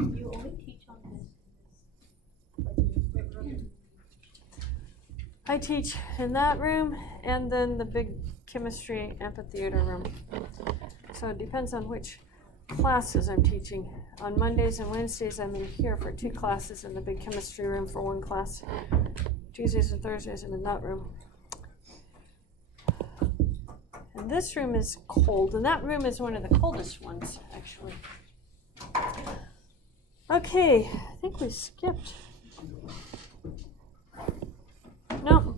You only teach on this. I teach in that room and then the big chemistry amphitheater room. So it depends on which classes I'm teaching. On Mondays and Wednesdays I'm in here for 2 classes in the big chemistry room for 1 class. Tuesdays and Thursdays I'm in that room. And this room is cold, and that room is one of the coldest ones, actually. Okay, I think we skipped. No.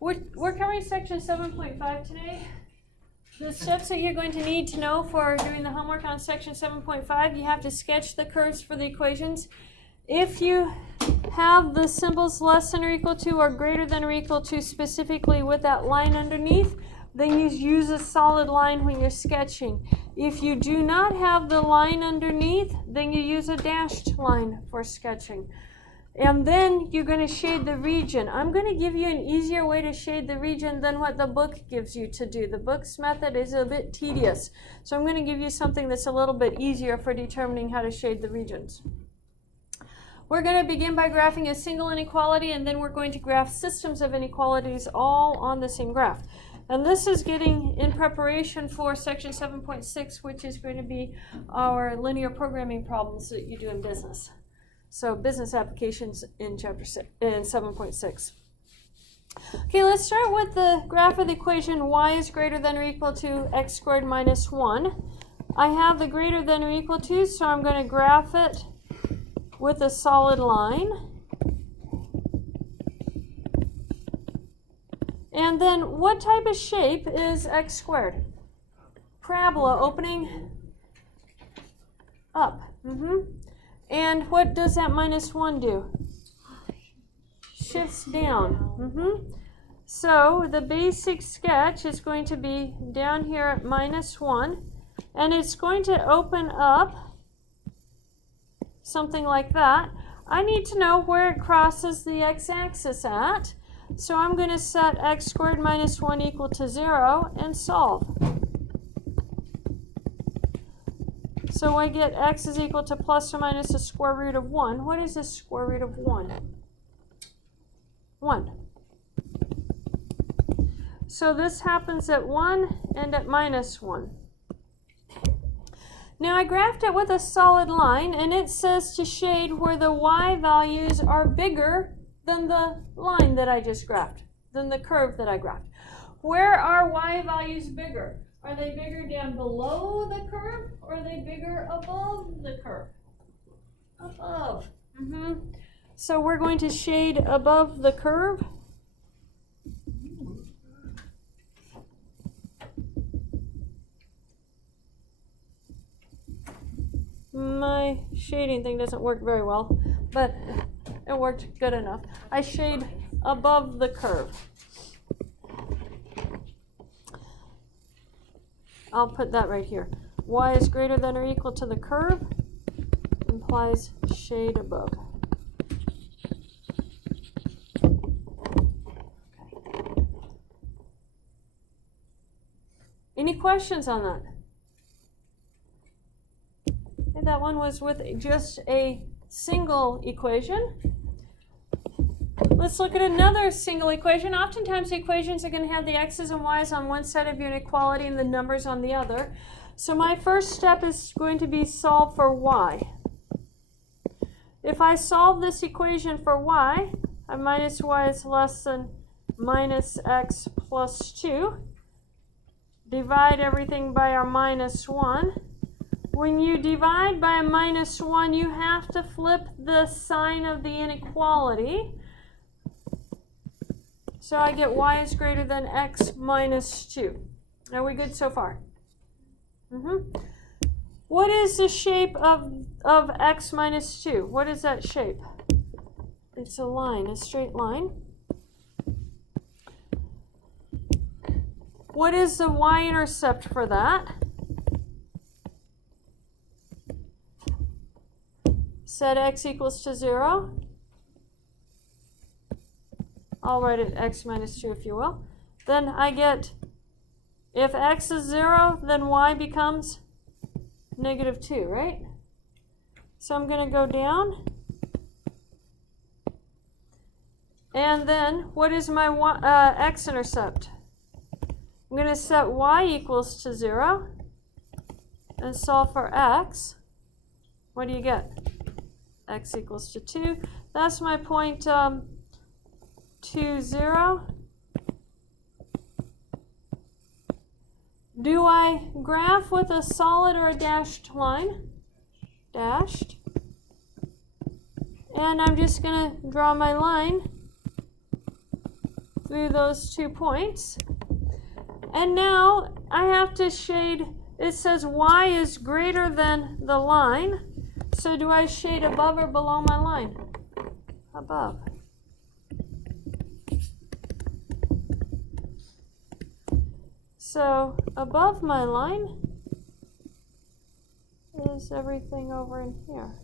We're covering section 7.5 today. The steps that you're going to need to know for doing the homework on section 7.5, you have to sketch the curves for the equations. If you have the symbols less than or equal to or greater than or equal to specifically with that line underneath, then you use a solid line when you're sketching. If you do not have the line underneath, then you use a dashed line for sketching. And then you're going to shade the region. I'm going to give you an easier way to shade the region than what the book gives you to do. The book's method is a bit tedious. So I'm going to give you something that's a little bit easier for determining how to shade the regions. We're going to begin by graphing a single inequality, and then we're going to graph systems of inequalities all on the same graph. And this is getting in preparation for section 7.6, which is going to be our linear programming problems that you do in business. So business applications in chapter 6, in 7.6. Okay, let's start with the graph of the equation y is greater than or equal to x squared minus 1. I have the greater than or equal to, so I'm going to graph it with a solid line. And then what type of shape is x squared? Parabola opening up. And what does that minus 1 do? Shifts down. So the basic sketch is going to be down here at minus 1, and it's going to open up something like that. I need to know where it crosses the x-axis at. So I'm going to set x squared minus 1 equal to 0 and solve. So I get x is equal to plus or minus the square root of 1. What is the square root of 1? 1. So this happens at 1 and at minus 1. Now I graphed it with a solid line, and it says to shade where the y values are bigger than the line that I just graphed, than the curve that I graphed. Where are y values bigger? Are they bigger down below the curve, or are they bigger above the curve? Above. So we're going to shade above the curve. My shading thing doesn't work very well, but it worked good enough. I shade above the curve. I'll put that right here. Y is greater than or equal to the curve implies shade above. Any questions on that? Okay, that one was with just a single equation. Let's look at another single equation. Oftentimes the equations are going to have the x's and y's on one side of your inequality and the numbers on the other. So my first step is going to be solve for y. If I solve this equation for y, minus y is less than minus x plus 2. Divide everything by our minus 1. When you divide by a minus 1, you have to flip the sign of the inequality. So I get y is greater than x minus 2. Are we good so far? What is the shape of x minus 2? What is that shape? It's a line, a straight line. What is the y-intercept for that? Set x equals to 0. I'll write it x minus 2 if you will. Then I get, if x is 0, then y becomes negative 2, right? So I'm going to go down. And then, what is my x-intercept? I'm going to set y equals to 0 and solve for x. What do you get? X equals to 2. That's my point 2, 0. Do I graph with a solid or a dashed line? Dashed. And I'm just going to draw my line through those 2 points. And now I have to shade, it says y is greater than the line. So do I shade above or below my line? Above. So above my line is everything over in here.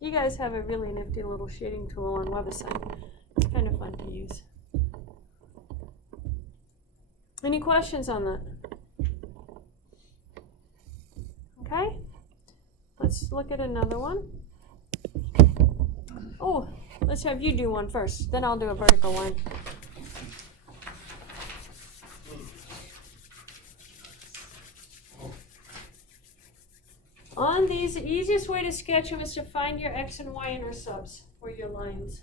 You guys have a really nifty little shading tool on WebAssign. It's kind of fun to use. Any questions on that? Okay, let's look at another one. Oh, let's have you do one first, then I'll do a vertical line. On these, the easiest way to sketch them is to find your x and y intercepts for your lines.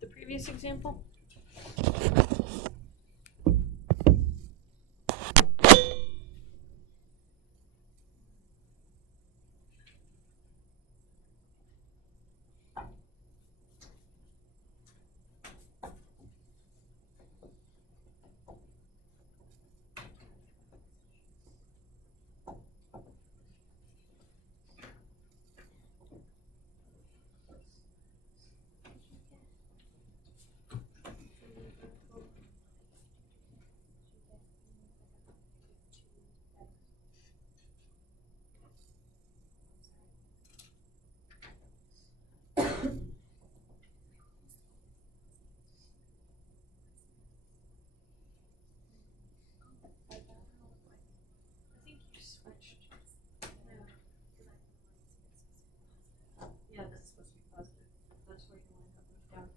The previous example? Yeah, that's supposed to be positive. That's where you wind up with down.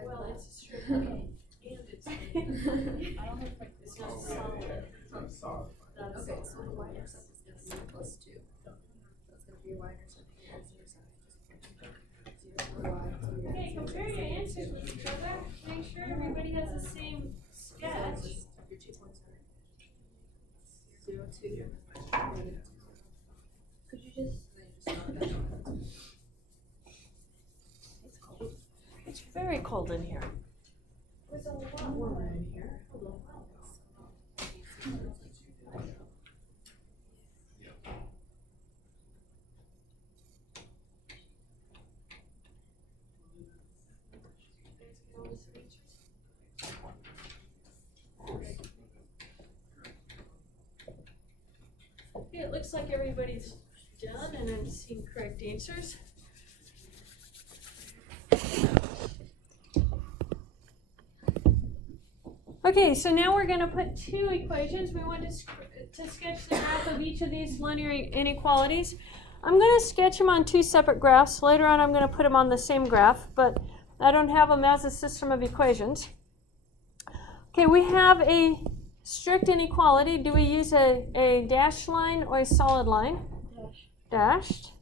Well, it's a straight line, and it's I don't know if it's not solid. It's not solid. Okay, so the y-intercept is going to be plus 2. So it's going to be y-intercept here is 0, 0, y, Okay, compare your answers with each other. Make sure everybody has the same sketch. Your 2 points are 0, 2, -2. Could you just It's cold. It's very cold in here. There's a lot warmer in here. list of answers? Okay, it looks like everybody's done and I'm seeing correct answers. Okay, so now we're going to put two equations. We want to sketch the graph of each of these linear inequalities. I'm going to sketch them on two separate graphs. Later on I'm going to put them on the same graph, but I don't have them as a system of equations. Okay, we have a strict inequality. Do we use a dashed line or a solid line? Dashed.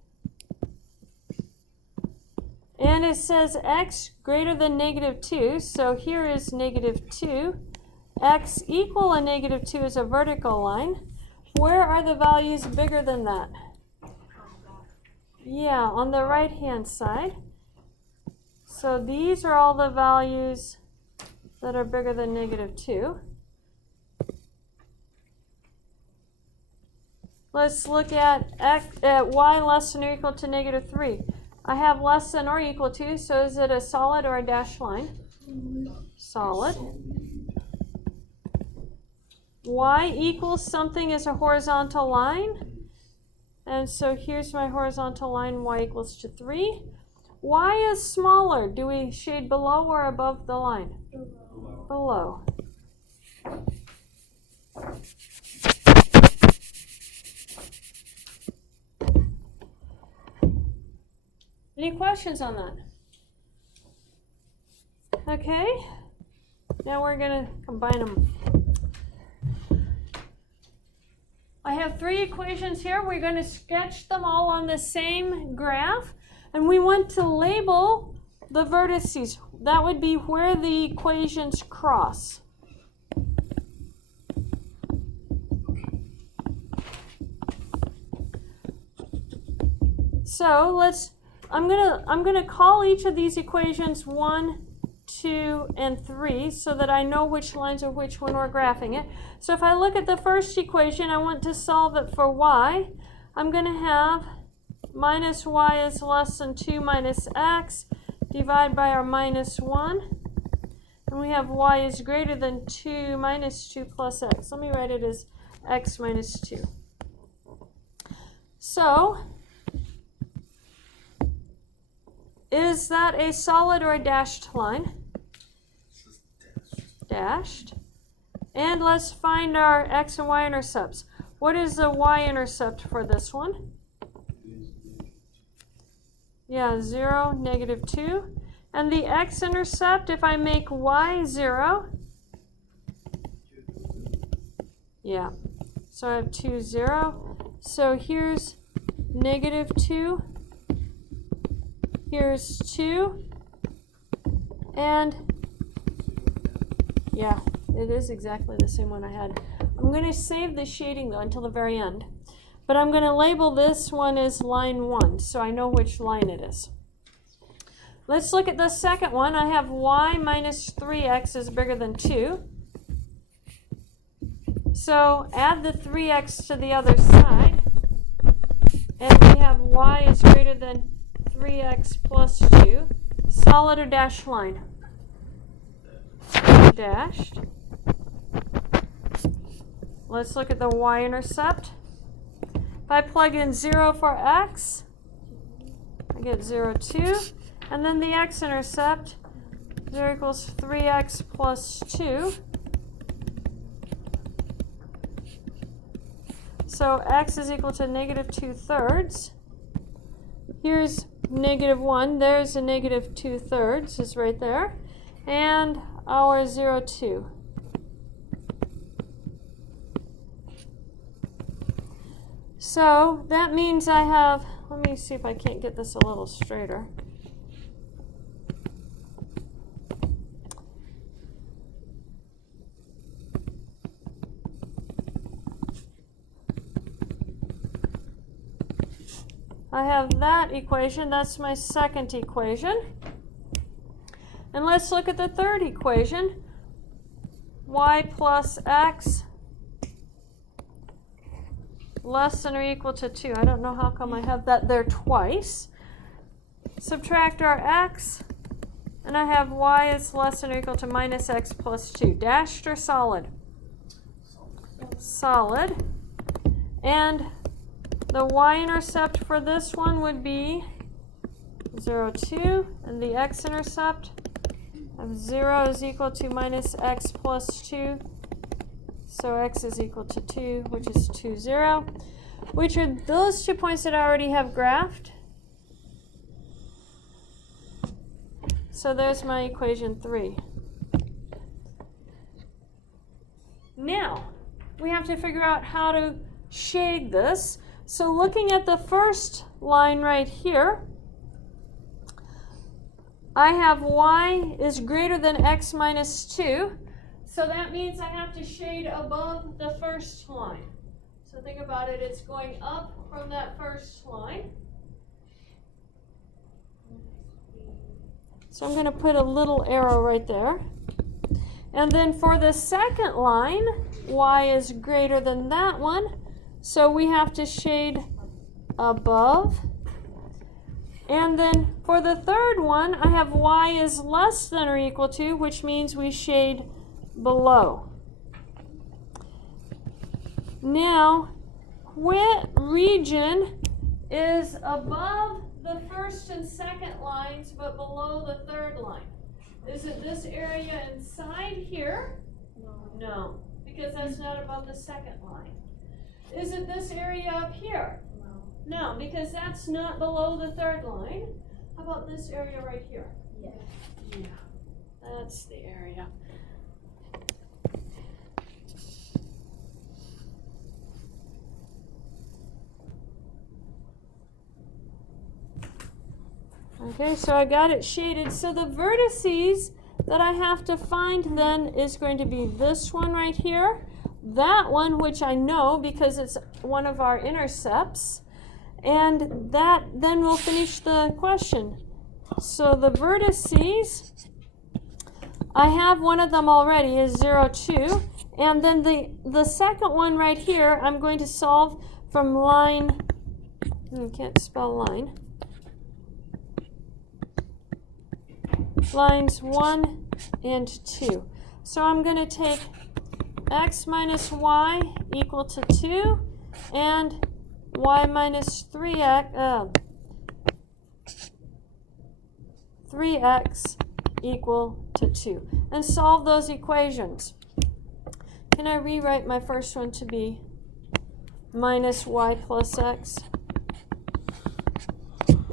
And it says x greater than -2, so here is -2. X equal a -2 is a vertical line. Where are the values bigger than that? Yeah, on the right-hand side. So these are all the values that are bigger than -2. Let's look at y less than or equal to -3. I have less than or equal to, so is it a solid or a dashed line? Solid. Y equals something is a horizontal line. And so here's my horizontal line, y equals to 3. Y is smaller. Do we shade below or above the line? Below. Any questions on that? Okay, now we're going to combine them. I have three equations here. We're going to sketch them all on the same graph, and we want to label the vertices. That would be where the equations cross. So I'm gonna call each of these equations 1, 2, and 3 so that I know which lines are which when we're graphing it. So if I look at the first equation, I want to solve it for y. I'm going to have minus y is less than 2 minus x, divide by our minus 1. And we have y is greater than 2 minus 2 plus x. Let me write it as x minus 2. So is that a solid or a dashed line? Dashed. And let's find our x and y intercepts. What is the y-intercept for this one? Yeah, 0, -2. And the x-intercept, if I make y 0, yeah, so I have 2, 0. So here's -2. Here's 2, and yeah, it is exactly the same one I had. I'm going to save the shading though until the very end, but I'm going to label this one as line 1 so I know which line it is. Let's look at the second one. I have y minus 3x is bigger than 2. So add the 3x to the other side, and we have y is greater than 3x plus 2. Solid or dashed line? Dashed. Let's look at the y-intercept. If I plug in 0 for x, I get 0, 2. And then the x-intercept, 0 equals 3x plus 2. So x is equal to -2/3. Here's -1. There's a -2/3 is right there. And our 0, 2. So that means I have, let me see if I can't get this a little straighter. I have that equation, that's my second equation. And let's look at the third equation. Y plus x less than or equal to 2. I don't know how come I have that there twice. Subtract our x, And I have y is less than or equal to minus x plus 2. Dashed or solid? Solid. And the y-intercept for this one would be 0, 2. And the x-intercept of 0 is equal to minus x plus 2. So x is equal to 2, which is 2, 0. Which are those 2 points that I already have graphed. So there's my equation 3. Now, we have to figure out how to shade this. So looking at the first line right here, I have y is greater than x minus 2. So that means I have to shade above the first line. So think about it, it's going up from that first line. So I'm going to put a little arrow right there. And then for the second line, y is greater than that one. So we have to shade above. And then for the third one, I have y is less than or equal to, which means we shade below. Now, what region is above the first and second lines but below the third line? Is it this area inside here? No, because that's not above the second line. Is it this area up here? No, because that's not below the third line. How about this area right here? Yeah, that's the area. Okay, so I got it shaded. So the vertices that I have to find then is going to be this one right here, that one, which I know because it's one of our intercepts, and that then will finish the question. So the vertices, I have one of them already, is 0, 2, and then the second one right here, I'm going to solve from line, I can't spell line, lines 1 and 2. So I'm going to take x minus y equal to 2 and y minus 3x equal to 2 and solve those equations. Can I rewrite my first one to be minus y plus x?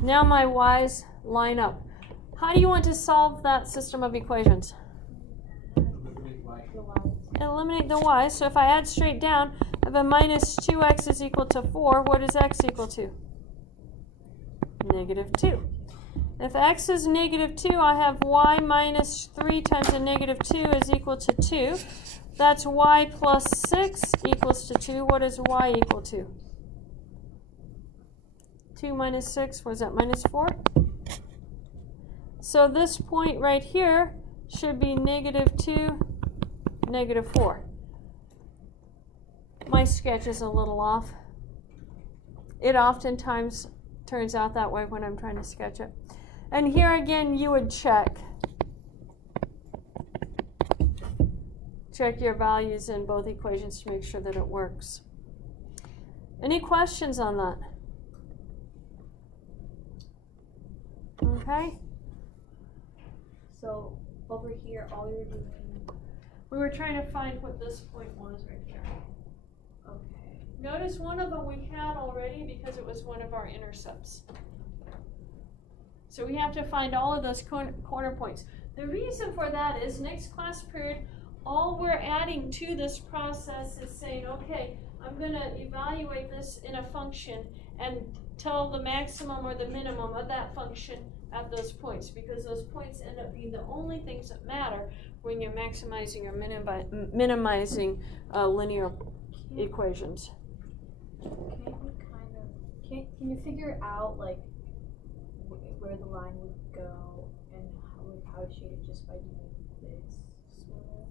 Now my y's line up. How do you want to solve that system of equations? Eliminate the y. So if I add straight down, I have a minus 2x is equal to 4. What is x equal to? Negative 2. If x is negative 2, I have y minus 3 times a negative 2 is equal to 2. That's y plus 6 equals to 2. What is y equal to? 2 minus 6, was that minus 4? So this point right here should be negative 2, negative 4. My sketch is a little off. It oftentimes turns out that way when I'm trying to sketch it. And here again, you would check your values in both equations to make sure that it works. Any questions on that? Okay. So over here, all we were doing. We were trying to find what this point was right here. Okay. Notice one of them we had already because it was one of our intercepts. So we have to find all of those corner points. The reason for that is next class period, all we're adding to this process is saying, okay, I'm going to evaluate this in a function and tell the maximum or the minimum of that function at those points, because those points end up being the only things that matter when you're maximizing or minimizing linear equations. Can you figure out like where the line would go and how to shade it just by doing this sort of?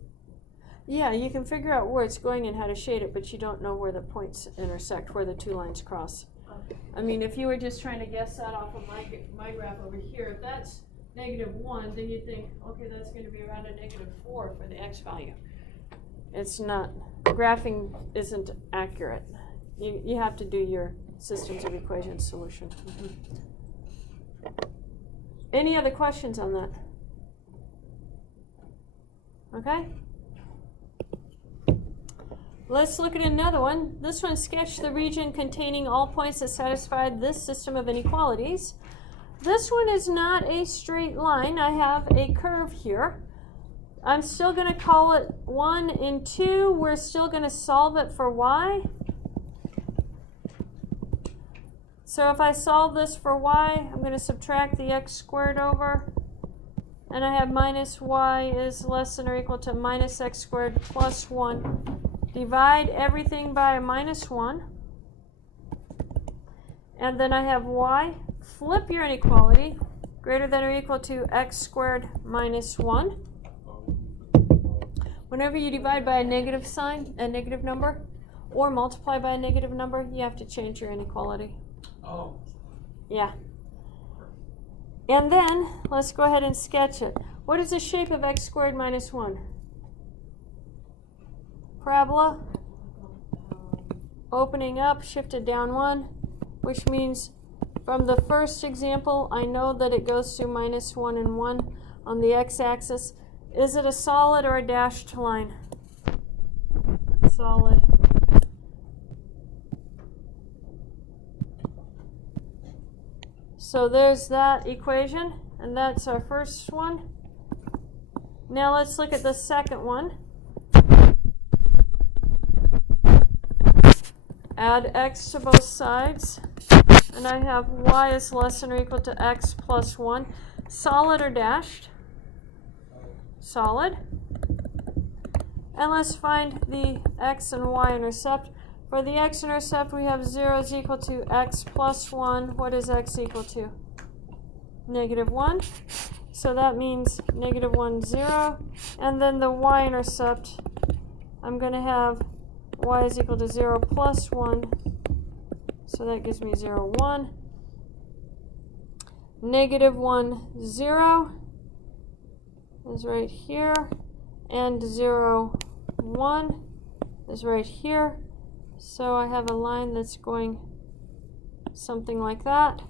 Yeah, you can figure out where it's going and how to shade it, but you don't know where the points intersect, where the two lines cross. Okay. I mean, if you were just trying to guess that off of my graph over here, if that's -1, then you'd think, okay, that's going to be around a -4 for the x value. It's not. Graphing isn't accurate. You have to do your systems of equations solution. Any other questions on that? Okay. Let's look at another one. This one, sketch the region containing all points that satisfy this system of inequalities. This one is not a straight line. I have a curve here. I'm still going to call it 1 and 2. We're still going to solve it for y. So if I solve this for y, I'm going to subtract the x squared over. And I have minus y is less than or equal to minus x squared plus 1. Divide everything by a -1. And then I have y. Flip your inequality. Greater than or equal to x squared minus 1. Whenever you divide by a negative sign, a negative number, or multiply by a negative number, you have to change your inequality. Oh. Yeah. And then, let's go ahead and sketch it. What is the shape of x squared minus 1? Parabola. Opening up, shifted down 1, which means from the first example, I know that it goes to -1 and 1 on the x-axis. Is it a solid or a dashed line? Solid. So there's that equation, and that's our first one. Now let's look at the second one. Add x to both sides, and I have y is less than or equal to x plus 1. Solid or dashed? Solid. And let's find the x and y intercept. For the x-intercept, we have 0 is equal to x plus 1. What is x equal to? -1. So that means -1, 0. And then the y-intercept, I'm going to have y is equal to 0 plus 1. So that gives me 0, 1. -1, 0 is right here. And 0, 1 is right here. So I have a line that's going something like that.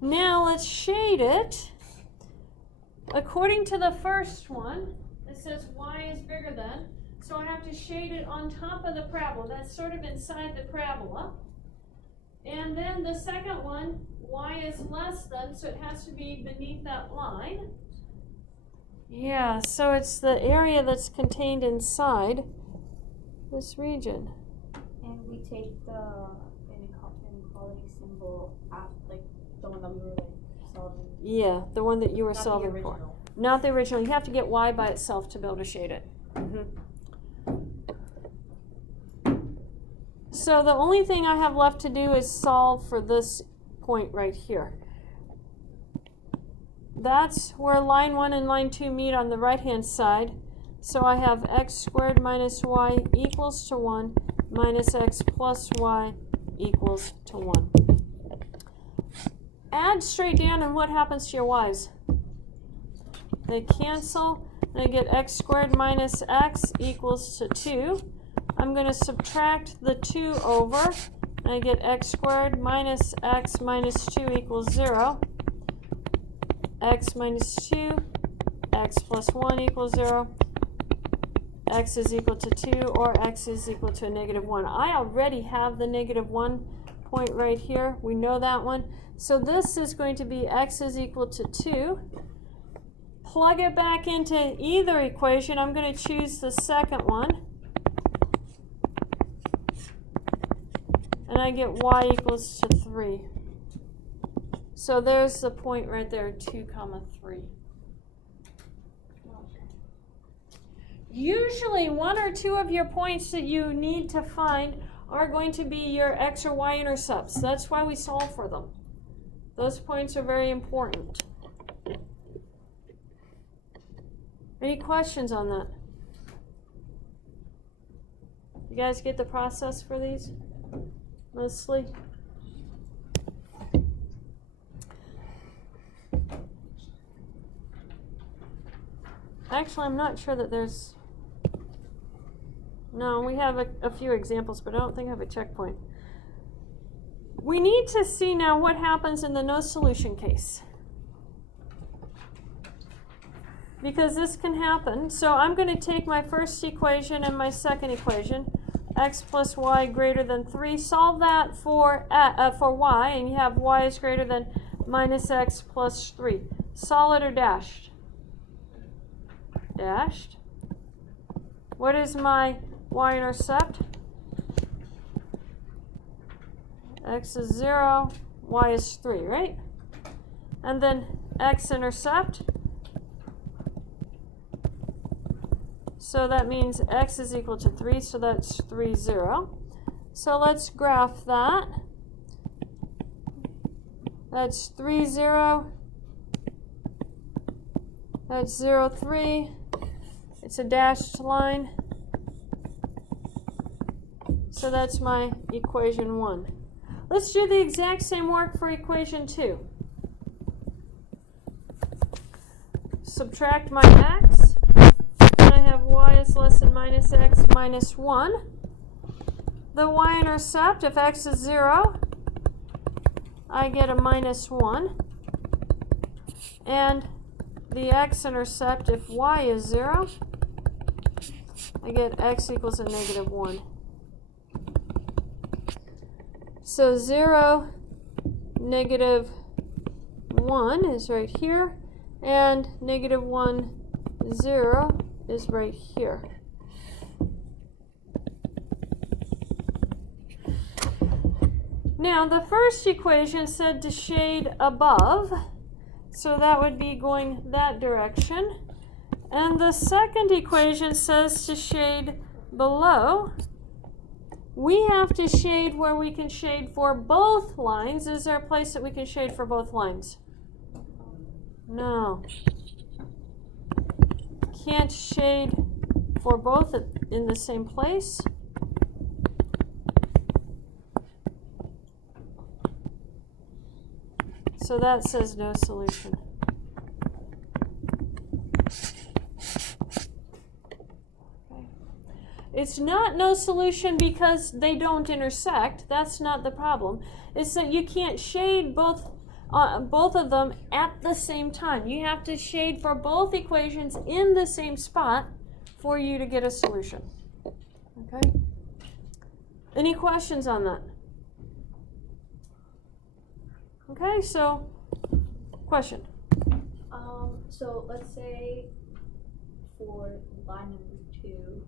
Now let's shade it. According to the first one, it says y is bigger than, so I have to shade it on top of the parabola. That's sort of inside the parabola. And then the second one, y is less than, so it has to be beneath that line. Yeah, so it's the area that's contained inside this region. And we take the inequality symbol after, like the one that we were solving. Yeah, the one that you were Not solving the for. original. Not the original. You have to get y by itself to be able to shade it. So the only thing I have left to do is solve for this point right here. That's where line 1 and line 2 meet on the right-hand side. So I have x squared minus y equals to 1 minus x plus y equals to 1. Add straight down, and what happens to your y's? They cancel, and I get x squared minus x equals to 2. I'm going to subtract the 2 over, and I get x squared minus x minus 2 equals 0. X minus 2, x plus 1 equals 0. X is equal to 2, or x is equal to a -1. I already have the -1 point right here. We know that one. So this is going to be x is equal to 2. Plug it back into either equation. I'm going to choose the second one. And I get y equals to 3. So there's the point right there, 2, 3. Usually 1 or 2 of your points that you need to find are going to be your x or y intercepts. That's why we solve for them. Those points are very important. Any questions on that? You guys get the process for these? Mostly? Actually, I'm not sure that there's... No, we have a few examples, but I don't think I have a checkpoint. We need to see now what happens in the no solution case. Because this can happen. So I'm going to take my first equation and my second equation, x plus y greater than 3. Solve that for y, and you have y is greater than minus x plus 3. Solid or dashed? Dashed. What is my y-intercept? X is 0, y is 3, right? And then x-intercept. So that means x is equal to 3, so that's 3, 0. So let's graph that. That's 3, 0. That's 0, 3. It's a dashed line. So that's my equation 1. Let's do the exact same work for equation 2. Subtract my x. And I have y is less than minus x minus 1. The y-intercept, if x is 0, I get a minus 1. And the x-intercept, if y is 0, I get x equals a negative 1. So 0, negative 1 is right here, and negative 1, 0 is right here. Now, the first equation said to shade above, so that would be going that direction. And the second equation says to shade below. We have to shade where we can shade for both lines. Is there a place that we can shade for both lines? No. Can't shade for both in the same place. So that says no solution. It's not no solution because they don't intersect. That's not the problem. It's that you can't shade both of them at the same time. You have to shade for both equations in the same spot for you to get a solution. Okay? Any questions on that? Okay, so question. So let's say for line number 2,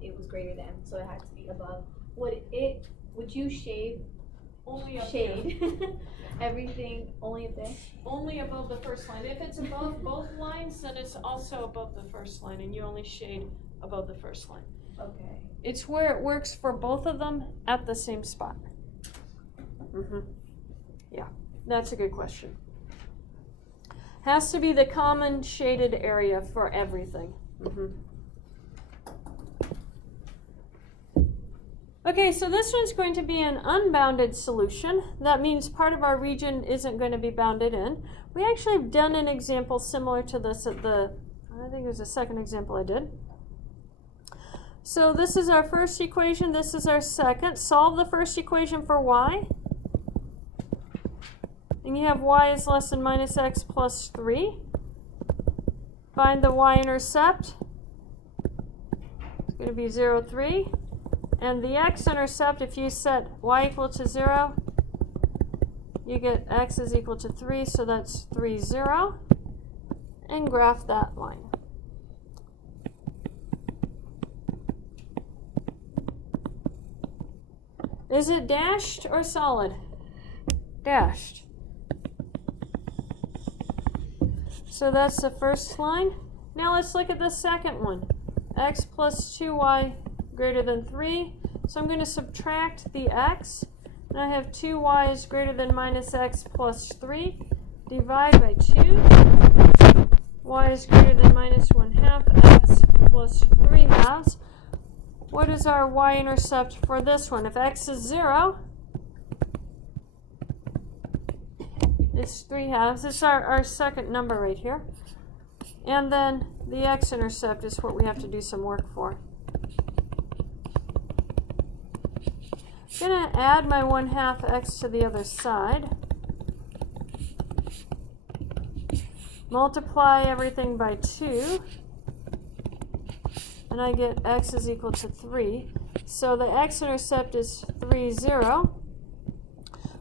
it was greater than, so it had to be above. Would you shade everything only up there? Only above the first line. If it's above both lines, then it's also above the first line, and you only shade above the first line. Okay. It's where it works for both of them at the same spot. Yeah, that's a good question. Has to be the common shaded area for everything. Okay, so this one's going to be an unbounded solution. That means part of our region isn't going to be bounded in. We actually have done an example similar to this at I think it was the second example I did. So this is our first equation, this is our second. Solve the first equation for y. And you have y is less than minus x plus 3. Find the y-intercept. It's going to be 0, 3. And the x-intercept, if you set y equal to 0, you get x is equal to 3, so that's 3, 0. And graph that line. Is it dashed or solid? Dashed. So that's the first line. Now let's look at the second one. X plus 2y greater than 3. So I'm going to subtract the x. And I have 2y is greater than minus x plus 3. Divide by 2. Y is greater than minus 1/2 x plus 3/2. What is our y-intercept for this one? If x is 0, it's 3/2. It's our second number right here. And then the x-intercept is what we have to do some work for. I'm going to add my 1/2 x to the other side. Multiply everything by 2. And I get x is equal to 3. So the x-intercept is 3, 0,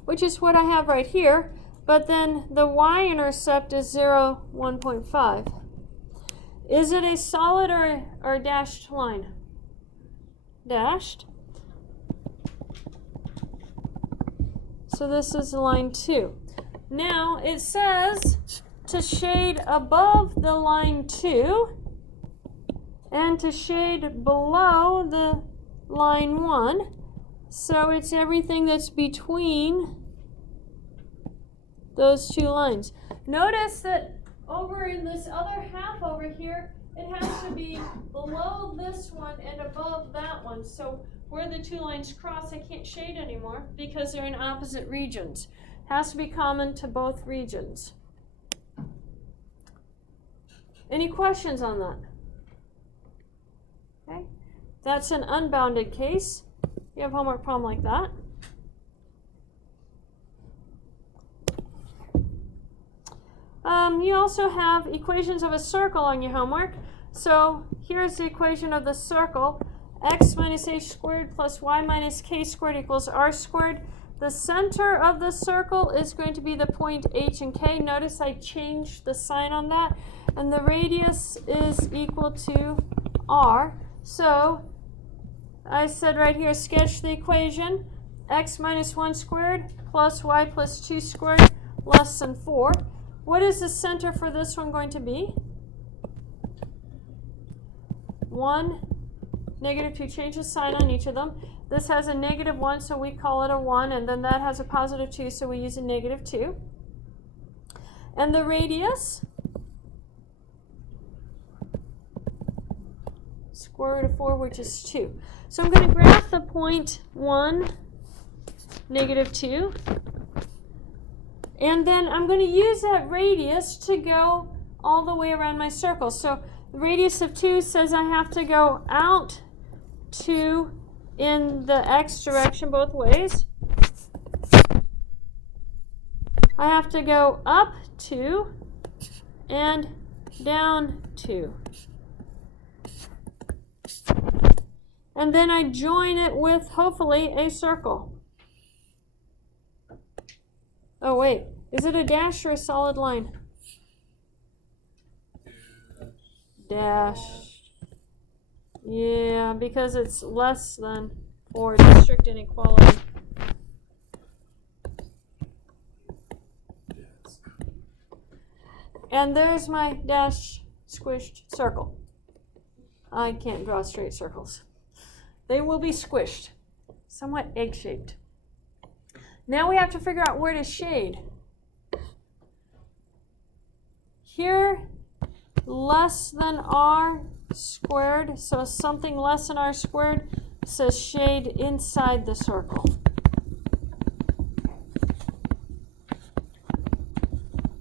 which is what I have right here. But then the y-intercept is 0, 1.5. Is it a solid or a dashed line? Dashed. So this is line 2. Now it says to shade above the line 2 and to shade below the line 1. So it's everything that's between those two lines. Notice that over in this other half over here, it has to be below this one and above that one. So where the two lines cross, I can't shade anymore because they're in opposite regions. Has to be common to both regions. Any questions on that? Okay, that's an unbounded case. You have a homework problem like that. You also have equations of a circle on your homework. So here's the equation of the circle. X minus h squared plus y minus k squared equals r squared. The center of the circle is going to be the point h and k. Notice I changed the sign on that. And the radius is equal to r. So I said right here, sketch the equation. X minus 1 squared plus y plus 2 squared less than 4. What is the center for this one going to be? 1, -2. Change the sign on each of them. This has a -1, so we call it a 1, and then that has a +2, so we use a -2. And the radius, square root of 4, which is 2. So I'm going to graph the point 1, -2. And then I'm going to use that radius to go all the way around my circle. So the radius of 2 says I have to go out 2 in the x direction both ways. I have to go up 2 and down 2. And then I join it with, hopefully, a circle. Oh, wait. Is it a dash or a solid line? Dash. Yeah, because it's less than 4. It's strict inequality. And there's my dash squished circle. I can't draw straight circles. They will be squished, somewhat egg-shaped. Now we have to figure out where to shade. Here, less than r squared, so something less than r squared says shade inside the circle.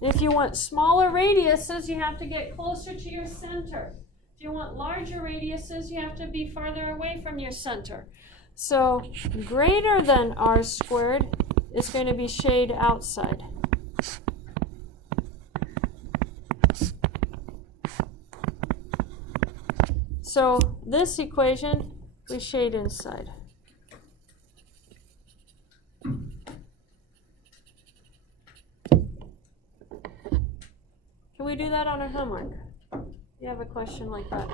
If you want smaller radiuses, you have to get closer to your center. If you want larger radiuses, you have to be farther away from your center. So greater than r squared is going to be shade outside. So this equation, we shade inside. Can we do that on our homework? You have a question like that.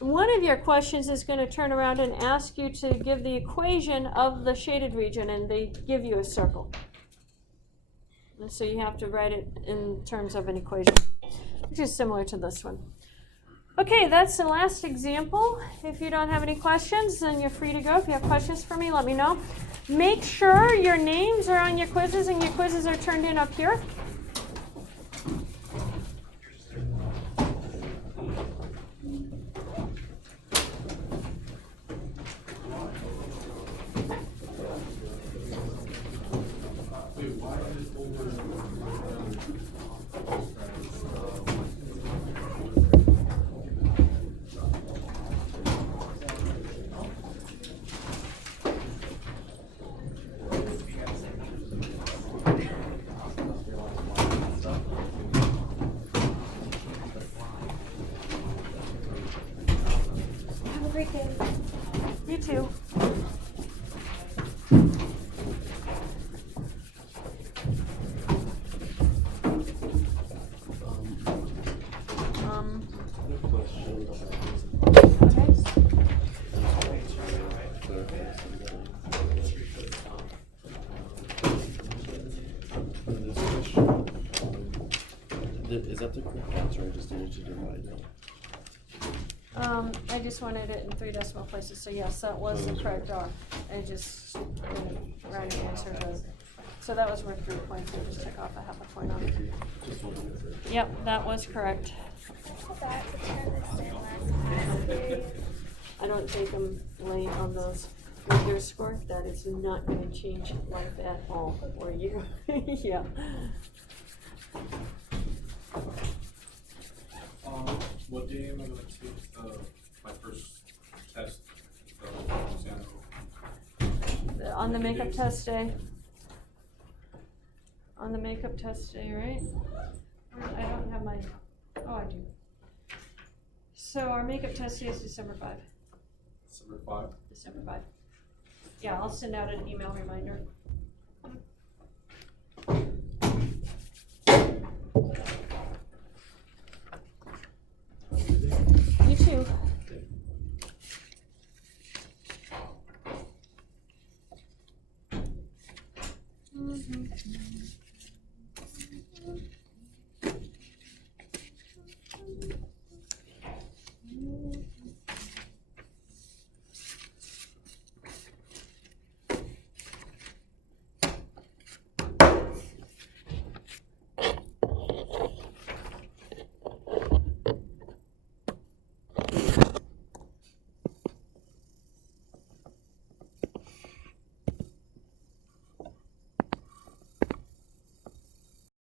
One of your questions is going to turn around and ask you to give the equation of the shaded region, and they give you a circle. And so you have to write it in terms of an equation, which is similar to this one. Okay, that's the last example. If you don't have any questions, then you're free to go. If you have questions for me, let me know. Make sure your names are on your quizzes and your quizzes are turned in up here. weekend. You too. Question about this question. Is that the correct answer? I just needed to divide it. I just wanted it in 3 decimal places, so yes, that was the correct R. I just didn't write an answer to, so that was worth 3 points, I just took off a half a point on it. Just wanted to. Yep, that was correct. I don't take them late on those regular score, that is not gonna change life at all for you. Yeah. What day am I gonna take my first test? On the makeup test day. On the makeup test day, right? I don't have my, oh, I do. So our makeup test day is December 5. December 5? December 5. Yeah, I'll send out an email reminder.